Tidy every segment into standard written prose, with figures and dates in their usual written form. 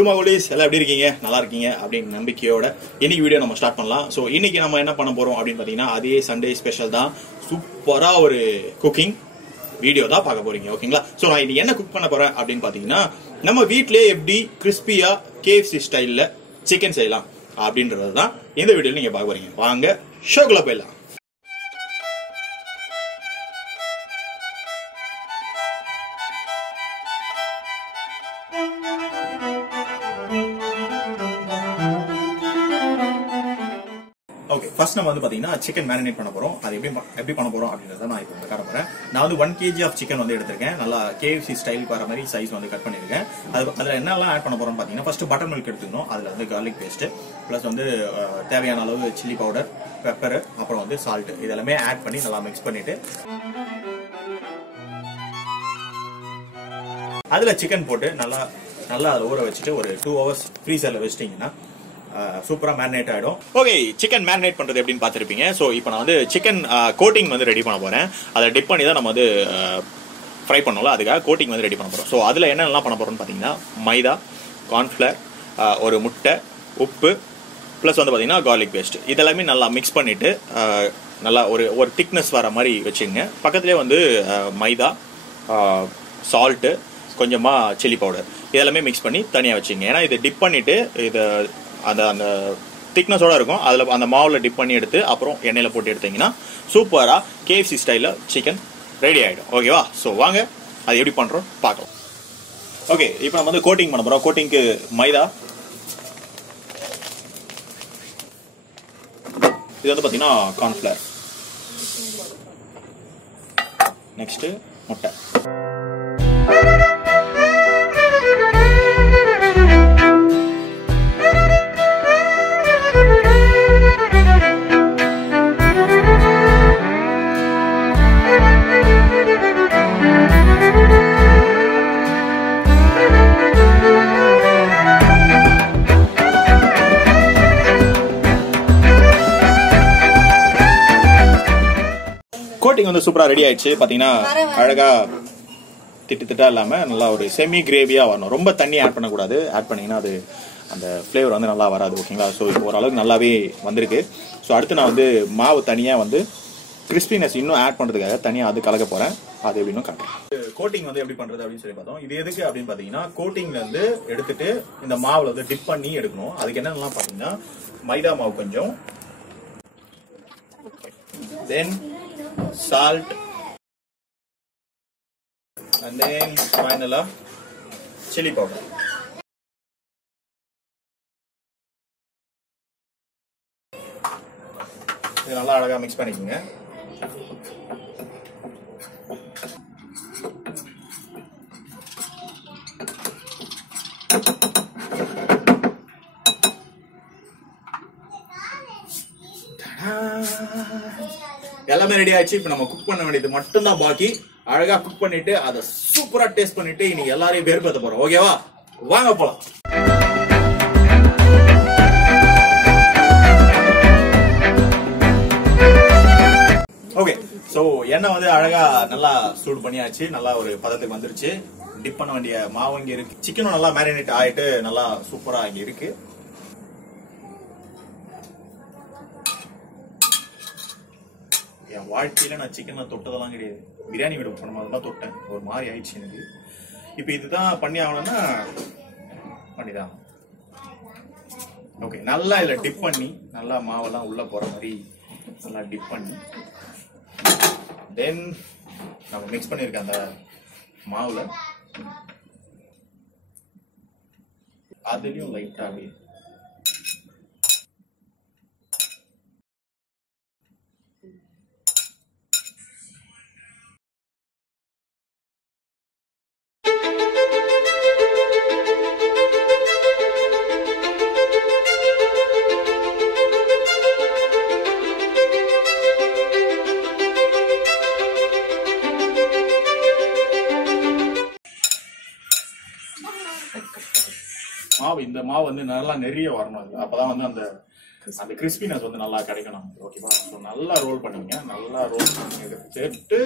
டூமாகோலிஸ் எல்லாம் எப்படி இருக்கீங்க? நல்லா இருக்கீங்க அப்படின்னு நம்பிக்கையோட இன்னைக்கு வீடியோ நம்ம ஸ்டார்ட் பண்ணலாம். ஸோ இன்னைக்கு நம்ம என்ன பண்ண போறோம் அப்படின்னு பார்த்தீங்கன்னா, அதே சண்டே ஸ்பெஷல் தான். சூப்பரா ஒரு குக்கிங் வீடியோ தான் பார்க்க போறீங்க. ஓகேங்களா? ஸோ நான் இன்னைக்கு என்ன குக் பண்ண போறேன் அப்படின்னு பார்த்தீங்கன்னா, நம்ம வீட்டிலே எப்படி கிறிஸ்பியா KFC ஸ்டைல்ல சிக்கன் செய்யலாம் அப்படின்றது தான் இந்த வீடியோல நீங்க பார்க்க போறீங்க. வாங்க ஷோக்குள்ள போயிடலாம். ஓகே, ஃபர்ஸ்ட் நம்ம வந்து பாத்தீங்கன்னா சிக்கன் மேரினேட் பண்ண போறோம். அது எப்படி பண்ண போறோம் அப்படின்றத நான் இப்போ காட்ட போறேன். நான் வந்து 1 kg ஆஃப் சிக்கன் வந்து எடுத்திருக்கேன். நல்லா KFC ஸ்டைலுக்கு வர மாதிரி சைஸ் வந்து கட் பண்ணிருக்கேன். அதுல என்னெல்லாம் ஆட் பண்ண போறோம்னு பாத்தீங்கன்னா, ஃபர்ஸ்ட் பட்டர் மில்க் எடுத்துக்கணும். அதுல வந்து கார்லிக் பேஸ்ட் பிளஸ் வந்து தேவையான அளவு சில்லி பவுடர், பெப்பர், அப்புறம் வந்து சால்ட் இதெல்லாமே ஆட் பண்ணி நல்லா மிக்ஸ் பண்ணிட்டு அதுல சிக்கன் போட்டு நல்லா அதை ஊற வச்சுட்டு ஒரு 2 hours ஃப்ரீசர்ல வச்சிட்டீங்கன்னா சூப்பரா மேரினேட் ஆயிடும். ஓகே, சிக்கன் மேரினேட் பண்றது எப்படின்னு பாத்திருப்பீங்க. சோ இப்போ நான் வந்து சிக்கன் கோட்டிங் வந்து ரெடி பண்ண போறேன். அதை டிப் பண்ணி தான் நம்ம வந்து ஃப்ரை பண்ணோம்ல, அதுக்காக கோட்டிங் வந்து ரெடி பண்ண போறோம். ஸோ அதுல என்னென்னலாம் பண்ண போறோம்னு பாத்தீங்கன்னா, மைதா, கார்ன்ஃபிளவர், ஒரு முட்டை, உப்பு பிளஸ் வந்து பாத்தீங்கன்னா கார்லிக் பேஸ்ட் இதெல்லாமே நல்லா மிக்ஸ் பண்ணிட்டு நல்லா ஒரு திக்னஸ் வர மாதிரி வச்சுங்க. பக்கத்துலேயே வந்து மைதா, சால்ட்டு, கொஞ்சமா சில்லி பவுடர் இதெல்லாமே மிக்ஸ் பண்ணி தனியா வச்சுங்க. ஏன்னா இதை டிப் பண்ணிட்டு இதை அந்த திக்னஸோட இருக்கும். அதுல அந்த மாவுல டிப் பண்ணி எடுத்து அப்புறம் எண்ணெயில போட்டு எடுத்தீங்கன்னா சூப்பரா KFC ஸ்டைல்ல சிக்கன் ரெடி ஆயிடும். ஓகேவா? ஸோ வாங்க அது எப்படி பண்றோம் பார்க்கலாம். ஓகே, இப்போ நம்ம வந்து கோட்டிங் பண்ண போறோம். கோட்டிங்க்கு மைதா, இது வந்து பாத்தீங்கன்னா கார்ன்ஃபிளவர், நெக்ஸ்ட் முட்டை. கோட்டிங் வந்து சூப்பரா ரெடி ஆயிடுச்சு. பாத்தீங்கன்னா அழகா திட்டா இல்லாம நல்லா ஒரு செமி கிரேவியா வரணும். ரொம்ப தண்ணி ஆட் பண்ணக்கூடாது. ஆட் பண்ணீங்கன்னா அது அந்த ஃபிளேவர் வந்து நல்லா வராது. ஓகேங்களா? ஸோ இப்போ ஓரளவுக்கு நல்லாவே வந்திருக்கு. ஸோ அடுத்து நான் வந்து மாவு தனியா வந்து கிறிஸ்பினஸ் இன்னும் ஆட் பண்றதுக்காக தனியா அது கலக்க போறேன். அது எப்படின்னு காட்டுறேன். கோட்டிங் வந்து எப்படி பண்றது அப்படின்னு சொல்லி பார்த்தோம். இது எதுக்கு அப்படின்னு பாத்தீங்கன்னா, கோட்டிங்ல இருந்து எடுத்துட்டு இந்த மாவுல வந்து டிப் பண்ணி எடுக்கணும். அதுக்கு என்னென்னலாம் பாத்தீங்கன்னா, மைதா மாவு கொஞ்சம், தென் salt, and then vanilla, chili powder. இது நல்லா அழகா மிக்ஸ் பண்ணிக்கோங்க. எல்லாமே ரெடி ஆயிடுச்சு. இப்ப நம்ம குக் பண்ண வேண்டியது மட்டும்தான் பாக்கி. அழகா குக் பண்ணிட்டு அதை சூப்பரா டேஸ்ட் பண்ணிட்டு இன்னைக்கு எல்லாரையும் வேறுபடுத்த போறோம். ஓகேவா? வாங்க போலாம். ஓகே, சோ எண்ணெய் வந்து அழகா நல்லா சூடு பண்ணியாச்சு. நல்லா ஒரு பதத்துக்கு வந்துருச்சு. டிப் பண்ண வேண்டிய மாவு இங்க இருக்கு. சிக்கனும் நல்லா மேரினேட் ஆயிட்டு நல்லா சூப்பரா இங்க இருக்கு. என் வாழ்க்கையில நான் சிக்கன் தொட்டதெல்லாம் கிடையாது. பிரியாணி வீடு போன மாதிரிலாம் தொட்டேன். ஒரு மாதிரி ஆயிடுச்சு எனக்கு. இப்ப இதுதான் பண்ணி ஆகணும்னா பண்ணிதான். ஓகே, நல்லா இதுல டிப் பண்ணி நல்லா மாவெல்லாம் உள்ள போற மாதிரி நல்லா டிப் பண்ணி தென் நம்ம மிக்ஸ் பண்ணிருக்க அந்த மாவுல அதுலயும் லைட்டா அப்படி மாவு, இந்த மாவு வந்து நல்லா நிறைய வரணும். அப்பதான் வந்து அந்த கிறிஸ்பினஸ் வந்து நல்லா கிடைக்கணும். ஓகேவா? நல்லா ரோல் பண்ணுங்க. நல்லா ரோல் பண்ணி எடுத்துட்டு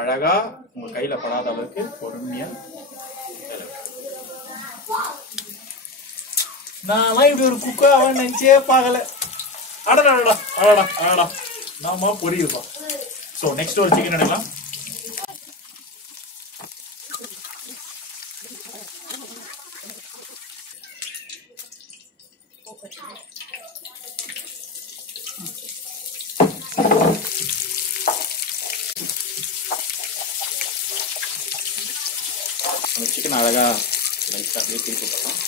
அழகா உங்க கையில படாத அளவுக்கு பொறுமையா நான் இப்படி ஒரு குக்கா அவன் நினைச்சே பார்க்கல. அடடா அடடா அடடா நாம பொரியுப்பா. ஸோ நெக்ஸ்ட் ஒரு சிக்கன் எடுக்கலாம். சிக்கன் அழகா லைட்டாக திருப்பி போட்டோம்.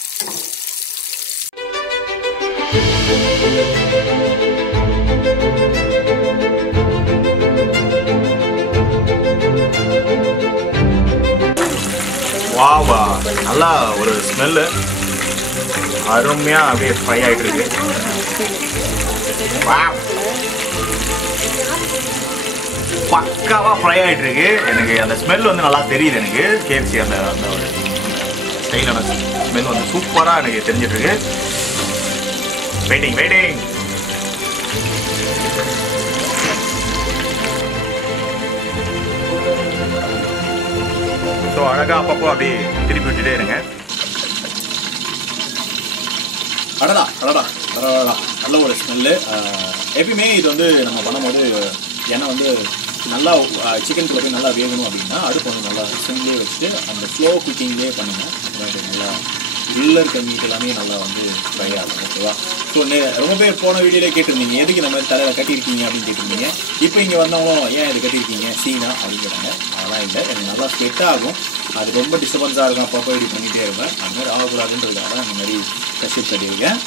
வாவா, நல்லா ஒரு ஸ்மெல்லு அருமையா அப்படியே ஃப்ரை ஆயிட்டு இருக்கு. பக்காவா ஃப்ரை ஆயிட்டு இருக்கு. எனக்கு அந்த ஸ்மெல் வந்து நல்லா தெரியுது. எனக்கு கேஎஃப்சி அந்த அந்த ஒரு ஸ்டைலான ஸ்மெல் வந்து சூப்பரா எனக்கு தெரிஞ்சிட்டு இருக்கு. Waiting waiting. ஸோ அழகா அப்பப்போ அப்படியே திருப்பி விட்டுட்டே இருங்க. அடடா அடடா அடடா நல்ல ஒரு ஸ்மெல்லு. எப்பயுமே இது வந்து நம்ம பண்ணும்போது ஏன்னா வந்து நல்லா சிக்கன் போய் நல்லா வேகணும் அப்படின்னா அடுப்பு வந்து நல்லா சிம்லேயே வச்சுட்டு அந்த ஸ்லோ குக்கிங்லேயே பண்ணுங்க. நல்லா உள்ள இருக்க மீட் எல்லாமே நல்லா வந்து ஃப்ரை ஆகும். ஓகேவா? ஸோ ரொம்ப பேர் போன வீடியோலே கேட்டிருந்தீங்க எதுக்கு நம்ம தலையில் கட்டியிருக்கீங்க அப்படின்னு கேட்டிருந்தீங்க. இப்போ இங்கே வந்தவங்களும் ஏன் இது கட்டியிருக்கீங்க சீனா அப்படின்னு கேட்டாங்க. அதெல்லாம் இல்லை, எனக்கு நல்லா ஸ்வெட் ஆகும். அது ரொம்ப டிஸ்டர்பன்ஸாக இருக்கும். அப்பப்போ இப்படி பண்ணிகிட்டே இருப்பேன். அந்த மாதிரி ஆகக்கூடாதுன்றதுக்காக அந்த மாதிரி கஷ்டம் கட்டியிருக்கேன்.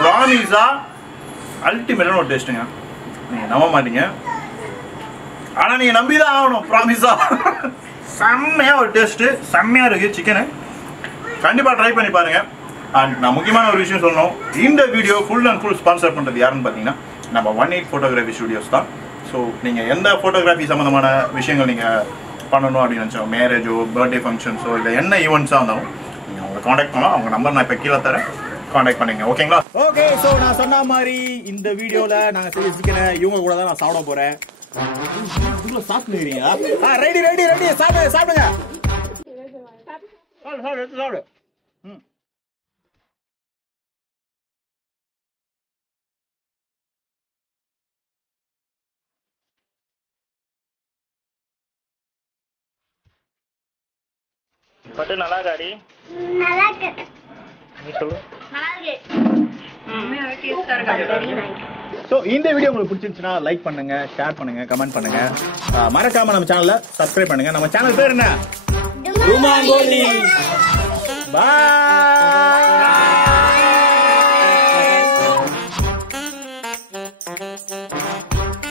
ப்ராமிஸா அல்டிமேட்டான ஒரு டேஸ்ட்டுங்க. நீங்கள் நம்ப மாட்டீங்க, ஆனால் நீங்கள் நம்பி தான் ஆகணும். ப்ராமிஸா செம்மையாக ஒரு டேஸ்ட்டு, செம்மையாக இருக்குது சிக்கனு. கண்டிப்பாக ட்ரை பண்ணி பாருங்கள். அண்ட் நான் முக்கியமான ஒரு விஷயம் சொல்லணும், இந்த video full and full sponsor பண்ணுறது யாருன்னு பார்த்தீங்கன்னா நம்ம 18 ஃபோட்டோகிராஃபி ஸ்டுடியோஸ் தான். ஸோ நீங்கள் எந்த ஃபோட்டோகிராஃபி சம்மந்தமான விஷயங்கள் நீங்கள் பண்ணணும் அப்படின்னு நினச்சோம், மேரேஜோ பர்த்டே ஃபங்க்ஷன்ஸோ இல்லை என்ன ஈவெண்ட்ஸாக இருந்தாலும் நீங்கள் அவங்களை காண்டாக்ட் பண்ணலாம். அவங்க நம்பர் நான் இப்போ கீழே தரேன், காண்டாக்ட் பண்ணுங்க. ஓகேங்களா? ஓகே. ஸோ நான் சொன்ன மாதிரி இந்த வீடியோவில் நாங்கள் செய்ய சிக்கனை இவங்க கூட தான் நான் சாப்பிட போகிறேன். சாப்பிடுறீங்களா? Ready ready ready. சாப்பிடுங்க சாப்பிடுங்க. சாப்பிடு. பட்டு நல்லா காடி. நல்லா இருக்கு. நீ சொல்லு. நல்லா இருக்கு. ஸோ இந்த வீடியோ உங்களுக்கு பிடிச்சிருந்துச்சுன்னா லைக் பண்ணுங்க, ஷேர் பண்ணுங்க, கமெண்ட் பண்ணுங்க. மறக்காம நம்ம சேனலை சப்ஸ்கிரைப் பண்ணுங்க. நம்ம சேனல் பேர் என்ன? டுமாங்கோலி. பாய்.